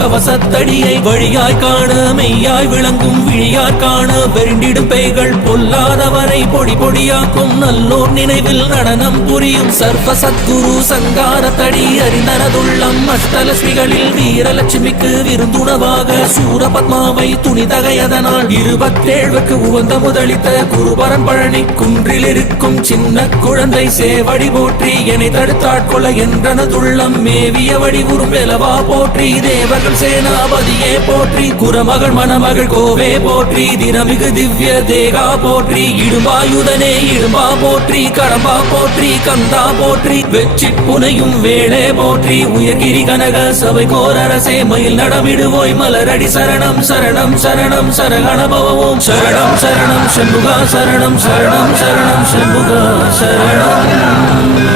கவசத்தடியை வழியாய் காண மெய்யாய் விளங்கும் விழியாய் காண வெருண்டிடும் பேய்கள் பொல்லாதவரை பொடி பொடியாக்கும் நல்லோர் நினைவில் நடனம் புரியும் சர்வ சத்குரு சங்காரத்தடி அறிந்தனதுள்ளம் அஷ்டலஸ்மிகளில் வீரலட்சுமிக்கு விருந்துணவாக சூரபத்மாவை துணிதகையதனால் இருபத்தேழுக்கு உகந்த முதலித்த குருபரன் பழனி குன்றில் இருக்கும் சின்ன குழந்தை சேவடி போற்றி என்னை தடுத்தாட்கொள்ள என்றனதுள்ளம் மேவிய வடிவுறும் வெலவா போற்றி தேவர்கள் சேனாபதியே போற்றி. குரமகள் மணமகள் கோவே போற்றி. தினமிகு திவ்ய தேகா போற்றி. இடும்பாயுதனே இடும்பா போற்றி. கடம்பா போற்றி. கந்தா போற்றி. வெற்றி புனையும் வேளே போற்றி. உயர்கிரி கனக சபை கோரரசே மயில் நடமிடுவோய். மலரடி சரணம் சரணம் சரணம் சரகணபவம் சரணம் சரணம் செம்புகா சரணம் சரணம் சரணம் செம்புகா சரணம்.